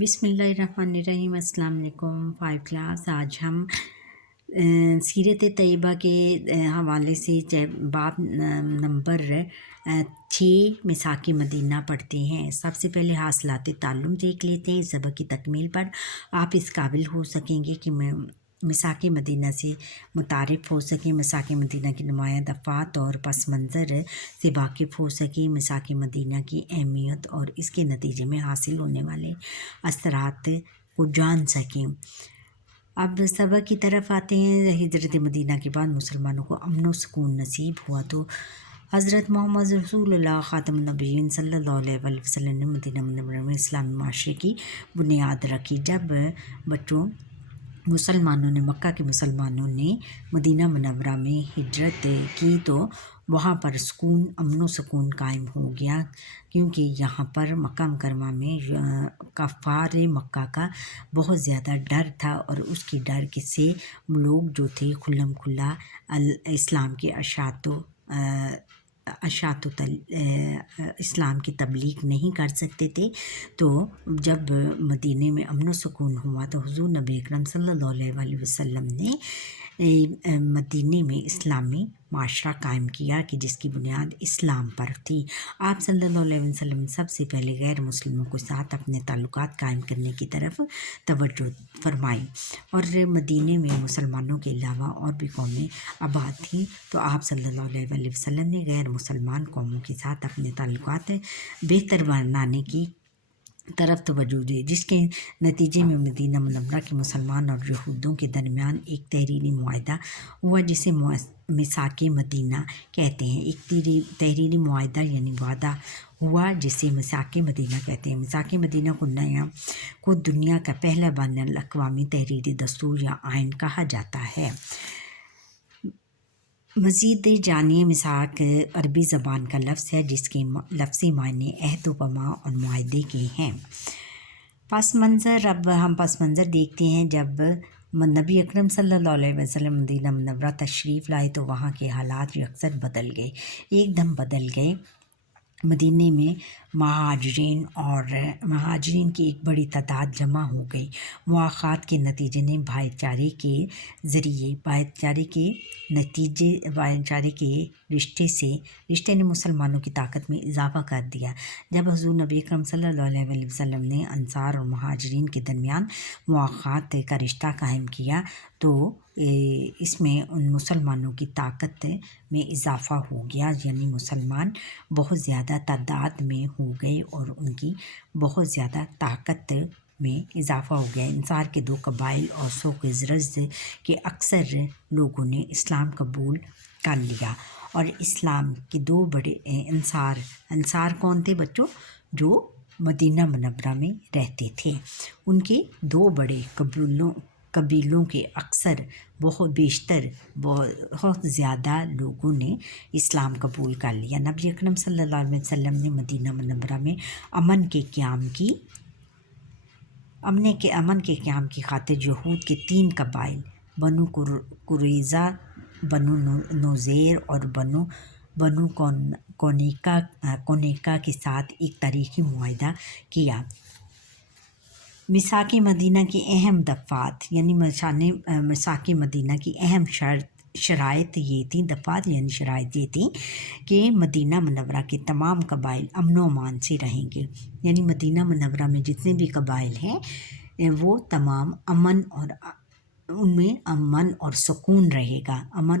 بسم اللہ الرحمن الرحیم۔ السلام علیکم 5 کلاس۔ آج ہم سیرت طیبہ کے حوالے سے باب نمبر 6 مساک مدینہ پڑھتے ہیں۔ سب سے پہلے حاصلات تعلم دیکھ لیتے ہیں۔ اس سبق کی تکمیل پر آپ اس قابل ہو سکیں گے کہ مساک مدینہ سے متعارف ہو سکیں، مساک مدینہ کی نمایاں دفعات اور پس منظر سے واقف ہو سکیں، مساک مدینہ کی اہمیت اور اس کے نتیجے میں حاصل ہونے والے اثرات کو جان سکیں۔ اب سبق کی طرف آتے ہیں۔ ہجرت مدینہ کے بعد مسلمانوں کو امن و سکون نصیب ہوا تو حضرت محمد رسول اللہ خاتم النبیین صلی اللہ علیہ وسلم نے مدینہ منورہ میں اسلامی معاشرے کی بنیاد رکھی۔ جب مکہ کے مسلمانوں نے مدینہ منورہ میں ہجرت کی تو وہاں پر امن و سکون قائم ہو گیا، کیونکہ یہاں پر مکہ مکرمہ میں کفار مکہ کا بہت زیادہ ڈر تھا، اور اس کی ڈر سے لوگ جو تھے کھلم کھلا اسلام کے اسلام کی تبلیغ نہیں کر سکتے تھے۔ تو جب مدینے میں امن و سکون ہوا تو حضور نبی اکرم صلی اللہ علیہ وسلم نے مدینے میں اسلامی معاشرہ قائم کیا کہ جس کی بنیاد اسلام پر تھی۔ آپ صلی اللہ علیہ وسلم سب سے پہلے غیر مسلموں کے ساتھ اپنے تعلقات قائم کرنے کی طرف توجہ فرمائی، اور مدینے میں مسلمانوں کے علاوہ اور بھی قومیں آباد تھیں، تو آپ صلی اللہ علیہ وسلم نے غیر مسلمان قوموں کے ساتھ اپنے تعلقات بہتر بنانے کی طرف توجہ دی، جس کے نتیجے میں مدینہ منورہ کے مسلمان اور یہودوں کے درمیان ایک تحریری معاہدہ ہوا، جسے مساک مدینہ کہتے ہیں۔ ایک تحریری معاہدہ یعنی وعدہ ہوا جسے مساک مدینہ کہتے ہیں۔ مساک مدینہ کو دنیا کا پہلا بین الاقوامی تحریری دستور یا آئین کہا جاتا ہے۔ مزید جانیے، مساک عربی زبان کا لفظ ہے جس کے لفظی معنی عہد و پیما اور معاہدے کے ہیں۔ پس منظر، اب ہم پس منظر دیکھتے ہیں۔ جب نبی اکرم صلی اللہ علیہ وسلم مدینہ منورہ تشریف لائے تو وہاں کے حالات یکسر بدل گئے، ایک دم بدل گئے۔ مدینے میں مہاجرین کی ایک بڑی تعداد جمع ہو گئی۔ مواخات کے نتیجے نے بھائی چارے کے رشتے نے مسلمانوں کی طاقت میں اضافہ کر دیا۔ جب حضور نبی اکرم صلی اللہ علیہ وسلم نے انصار اور مہاجرین کے درمیان مواخات کا رشتہ قائم کیا تو اس میں ان مسلمانوں کی طاقت میں اضافہ ہو گیا، یعنی مسلمان بہت زیادہ تعداد میں ہو گئے اور ان کی بہت زیادہ طاقت میں اضافہ ہو گیا۔ انصار کے 2 قبائل اوس و خزرج کے اکثر لوگوں نے اسلام قبول کر لیا، اور اسلام کے 2 بڑے انصار کون تھے بچوں؟ جو مدینہ منورہ میں رہتے تھے۔ ان کے 2 بڑے قبیلوں کے بہت زیادہ لوگوں نے اسلام قبول کر لیا۔ نبی اکرم صلی اللہ علیہ وسلم نے مدینہ منورہ میں امن کے قیام کی خاطر یہود کے 3 قبائل بنو قریظہ، بنو نذیر اور بنو قینقاع کے ساتھ ایک تاریخی معاہدہ کیا۔ مساک مدینہ کی اہم دفعات، یعنی مساک مدینہ کی اہم شرائط یہ تھیں کہ مدینہ منورہ کے تمام قبائل امن و امان سے رہیں گے، یعنی مدینہ منورہ میں جتنے بھی قبائل ہیں وہ تمام ان میں امن اور سکون رہے گا، امن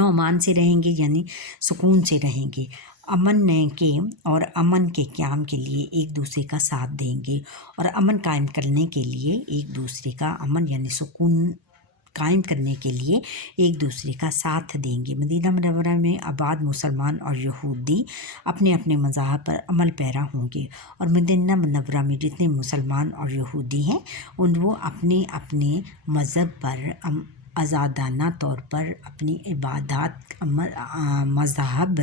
و امان سے رہیں گے، یعنی سکون سے رہیں گے، امن کے قیام کے لیے ایک دوسرے کا ساتھ دیں گے، اور امن قائم کرنے کے لیے ایک دوسرے کا امن یعنی سکون قائم کرنے کے لیے ایک دوسرے کا ساتھ دیں گے۔ مدینہ منورہ میں آباد مسلمان اور یہودی اپنے اپنے مذاہب پر عمل پیرا ہوں گے، اور مدینہ منورہ میں جتنے مسلمان اور یہودی ہیں وہ اپنے اپنے مذہب پر آزادانہ طور پر اپنی مذہب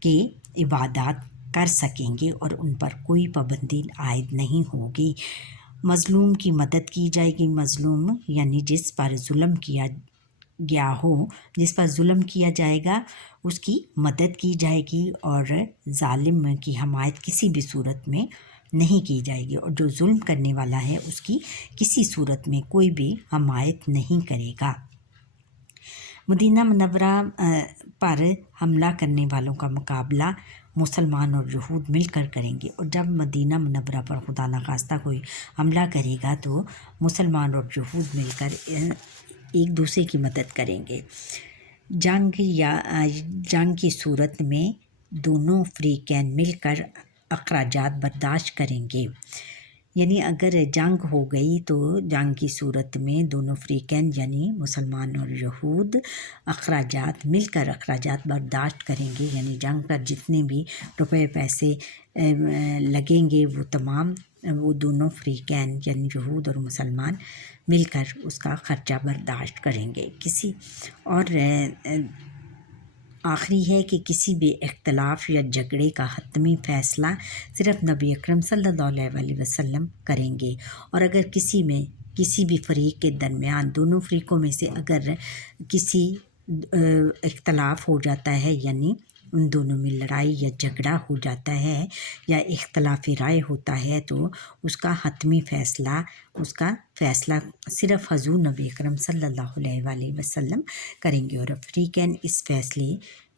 کے عبادات کر سکیں گے، اور ان پر کوئی پابندی عائد نہیں ہوگی۔ مظلوم کی مدد کی جائے گی۔ مظلوم یعنی جس پر ظلم کیا گیا ہو، جس پر ظلم کیا جائے گا اس کی مدد کی جائے گی اور ظالم کی حمایت کسی بھی صورت میں نہیں کی جائے گی، اور جو ظلم کرنے والا ہے اس کی کسی صورت میں کوئی بھی حمایت نہیں کرے گا۔ مدینہ منورہ پر حملہ کرنے والوں کا مقابلہ مسلمان اور یہود مل کر کریں گے، اور جب مدینہ منورہ پر خدا نخواستہ کوئی حملہ کرے گا تو مسلمان اور یہود مل کر ایک دوسرے کی مدد کریں گے۔ جنگ کی صورت میں دونوں فریقین مل کر اخراجات برداشت کریں گے، یعنی اگر جنگ ہو گئی تو جنگ کی صورت میں دونوں فریقین یعنی مسلمان اور یہود مل کر اخراجات برداشت کریں گے، یعنی جنگ پر جتنے بھی روپے پیسے لگیں گے وہ دونوں فریقین یعنی یہود اور مسلمان مل کر اس کا خرچہ برداشت کریں گے۔ آخری ہے کہ کسی بھی اختلاف یا جھگڑے کا حتمی فیصلہ صرف نبی اکرم صلی اللہ علیہ وسلم کریں گے، اور اگر کسی بھی فریق کے درمیان دونوں فریقوں میں سے اگر کسی اختلاف ہو جاتا ہے، یعنی ان دونوں میں لڑائی یا جھگڑا ہو جاتا ہے یا اختلاف رائے ہوتا ہے، تو اس کا حتمی فیصلہ صرف حضور نبی اکرم صلی اللہ علیہ وسلم کریں گے، اور فریقین اس فیصلے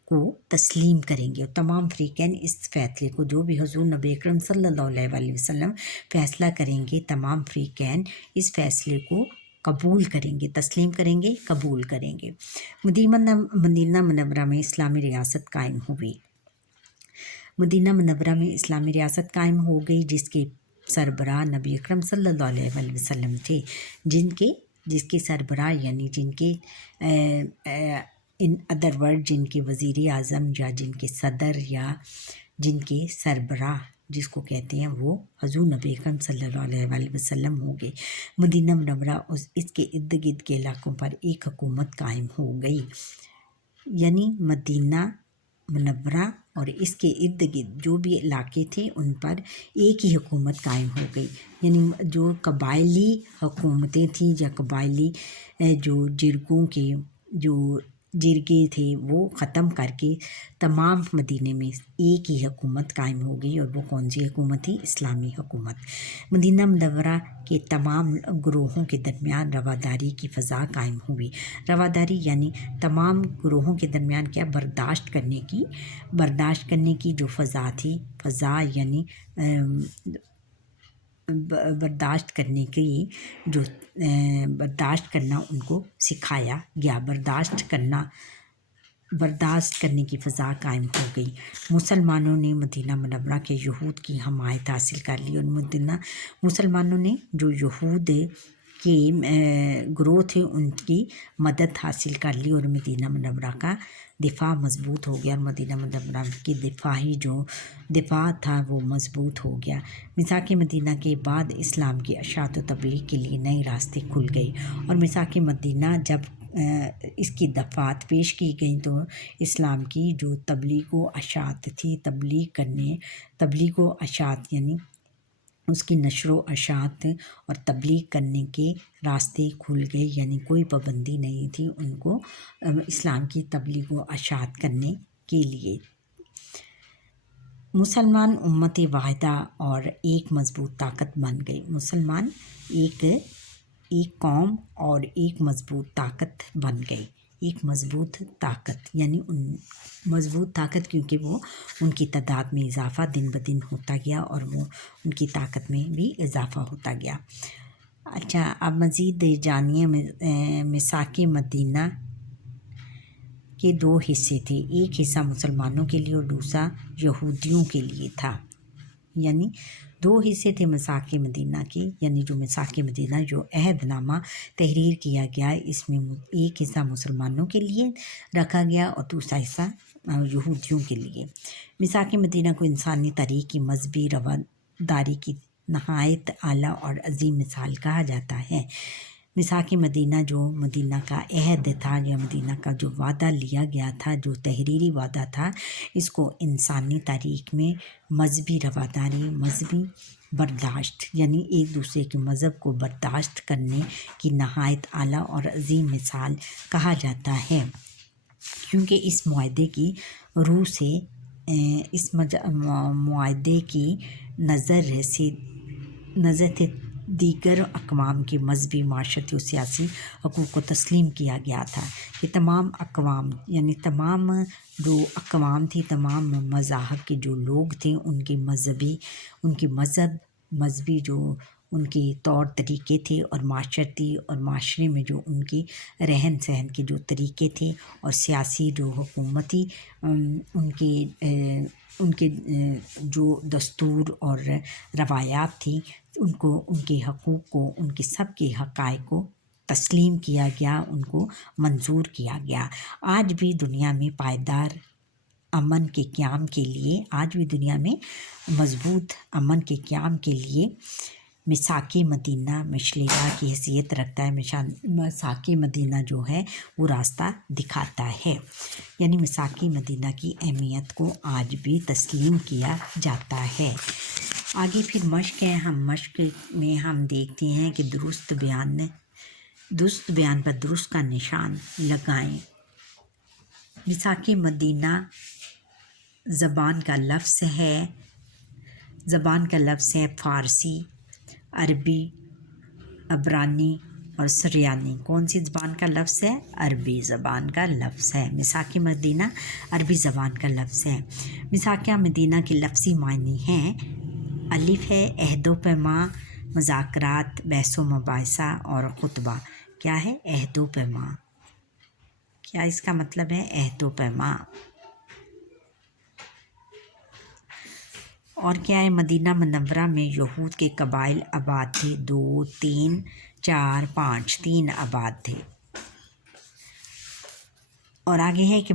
کو تسلیم کریں گے، اور تمام فریقین اس فیصلے کو جو بھی حضور نبی اکرم صلی اللہ علیہ وسلم فیصلہ کریں گے، تمام فریقین اس فیصلے کو قبول کریں گے، تسلیم کریں گے، قبول کریں گے۔ مدینہ منورہ میں اسلامی ریاست قائم ہوئی۔ مدینہ منورہ میں اسلامی ریاست قائم ہو گئی، جس کے سربراہ نبی اکرم صلی اللہ علیہ وسلم تھے، جس کے سربراہ یعنی جن کے ان ادر ورڈ جن کے وزیر اعظم یا جن کے صدر یا جن کے سربراہ جس کو کہتے ہیں وہ حضور نبی اکرم صلی اللہ علیہ وسلم ہو گئے۔ مدینہ منورہ اس کے ارد گرد کے علاقوں پر ایک حکومت قائم ہو گئی، یعنی مدینہ منورہ اور اس کے ارد گرد جو بھی علاقے تھے ان پر ایک ہی حکومت قائم ہو گئی، یعنی جو قبائلی حکومتیں تھیں یا قبائلی جو جرگے تھے وہ ختم کر کے تمام مدینے میں ایک ہی حکومت قائم ہو گئی، اور وہ کون سی حکومت تھی؟ اسلامی حکومت۔ مدینہ منورہ کے تمام گروہوں کے درمیان رواداری کی فضا قائم ہوئی۔ رواداری یعنی تمام گروہوں کے درمیان کیا؟ برداشت کرنے کی جو فضا تھی، یعنی برداشت کرنا ان کو سکھایا گیا، برداشت کرنے کی فضا قائم ہو گئی۔ مسلمانوں نے مدینہ منورہ کے یہود کی حمایت حاصل کر لی، اور مسلمانوں نے جو یہود کے گروہ تھے ان کی مدد حاصل کر لی، اور مدینہ منورہ کا دفاع مضبوط ہو گیا، اور مدینہ منورہ کی دفاع تھا وہ مضبوط ہو گیا۔ میثاق مدینہ کے بعد اسلام کی اشاعت و تبلیغ کے لیے نئے راستے کھل گئے، اور میثاق مدینہ جب اس کی دفعات پیش کی گئیں تو اسلام کی جو تبلیغ و اشاعت تھی، تبلیغ و اشاعت یعنی اس کی نشر و اشاعت اور تبلیغ کرنے کے راستے کھل گئے، یعنی کوئی پابندی نہیں تھی ان کو اسلام کی تبلیغ و اشاعت کرنے کے لیے۔ مسلمان امت واحدہ اور ایک مضبوط طاقت بن گئی۔ مسلمان ایک قوم اور ایک مضبوط طاقت بن گئی، ایک مضبوط طاقت یعنی مضبوط طاقت کیونکہ وہ ان کی تعداد میں اضافہ دن بدن ہوتا گیا اور وہ ان کی طاقت میں بھی اضافہ ہوتا گیا۔ اچھا، اب مزید جانیے میثاق مدینہ کے دو حصے تھے، ایک حصہ مسلمانوں کے لیے اور دوسرا یہودیوں کے لیے تھا، یعنی دو حصے تھے میثاق مدینہ کے، یعنی جو میثاق مدینہ جو عہد نامہ تحریر کیا گیا اس میں ایک حصہ مسلمانوں کے لیے رکھا گیا اور دوسرا حصہ یہودیوں کے لیے۔ میثاق مدینہ کو انسانی تاریخ کی مذہبی رواداری کی نہایت اعلیٰ اور عظیم مثال کہا جاتا ہے۔ میثاق مدینہ جو مدینہ کا عہد تھا یا مدینہ کا جو وعدہ لیا گیا تھا، جو تحریری وعدہ تھا، اس کو انسانی تاریخ میں مذہبی رواداری، مذہبی برداشت، یعنی ایک دوسرے کے مذہب کو برداشت کرنے کی نہایت اعلیٰ اور عظیم مثال کہا جاتا ہے، کیونکہ اس معاہدے کی روح سے اس معاہدے کی نظر سے دیگر اقوام کے مذہبی، معاشرتی و سیاسی حقوق کو تسلیم کیا گیا تھا کہ تمام اقوام، یعنی تمام جو اقوام تھی، تمام مذاہب کے جو لوگ تھے، ان کے مذہبی جو ان کے طور طریقے تھے اور معاشرتی اور معاشرے میں جو ان کی رہن سہن کے جو طریقے تھے اور سیاسی جو حکومتی ان کے جو دستور اور روایات تھیں، ان کے حقوق کو، ان کے سب کے حقائق کو تسلیم کیا گیا، ان کو منظور کیا گیا۔ آج بھی دنیا میں پائیدار امن کے قیام کے لیے، آج بھی دنیا میں مضبوط امن کے قیام کے لیے میثاق مدینہ مشعل راہ کی حیثیت رکھتا ہے۔ میثاق مدینہ جو ہے وہ راستہ دکھاتا ہے، یعنی میثاق مدینہ کی اہمیت کو آج بھی تسلیم کیا جاتا ہے۔ آگے پھر مشق ہے، مشق میں ہم دیکھتے ہیں کہ درست بیان پر درست کا نشان لگائیں۔ میثاق مدینہ زبان کا لفظ ہے فارسی، عربی، عبرانی اور سریانی۔ کون سی زبان کا لفظ ہے؟ عربی زبان کا لفظ ہے۔ میثاق مدینہ عربی زبان کا لفظ ہے۔ میثاق مدینہ کے لفظی معنی ہیں: الف ہے عہد و پیمان، مذاکرات، بحث و مباحثہ اور خطبہ۔ کیا ہے؟ عہد و پیمان۔ کیا اس کا مطلب ہے؟ عہد و پیمان۔ اور کیا ہے؟ مدینہ منورہ میں یہود کے قبائل آباد تھے، 2، 3، 4، 5، 3 آباد تھے۔ اور آگے ہے کہ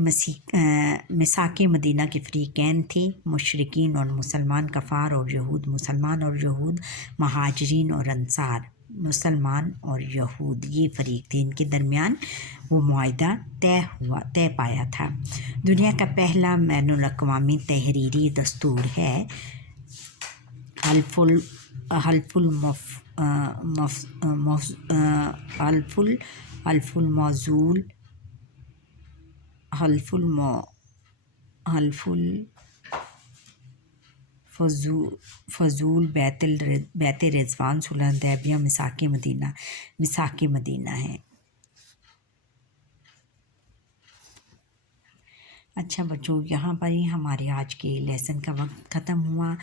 میثاق مدینہ کے فریقین تھے، مشرکین اور مسلمان، کفار اور یہود، مسلمان اور یہود، مہاجرین اور انصار، مسلمان اور یہود، یہ فریق تھے۔ ان کے درمیان وہ معاہدہ طے پایا تھا۔ دنیا کا پہلا بین الاقوامی تحریری دستور ہے حلف الفضول بیعت رضوان، صلح حدیبیہ، میثاق مدینہ ہے۔ اچھا بچوں، یہاں پر ہی ہمارے آج کے لیسن کا وقت ختم ہوا۔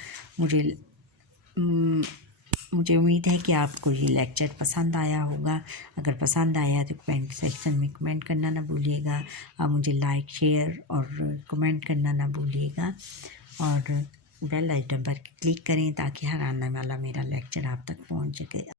مجھے امید ہے کہ آپ کو یہ لیکچر پسند آیا ہوگا۔ اگر پسند آیا تو کمنٹ سیکشن میں کمنٹ کرنا نہ بھولیے گا۔ آپ مجھے لائک، شیئر اور کمنٹ کرنا نہ بھولیے گا، اور بیل آئیکن پر کلک کریں تاکہ ہر آنے والا میرا لیکچر آپ تک پہنچ سکے۔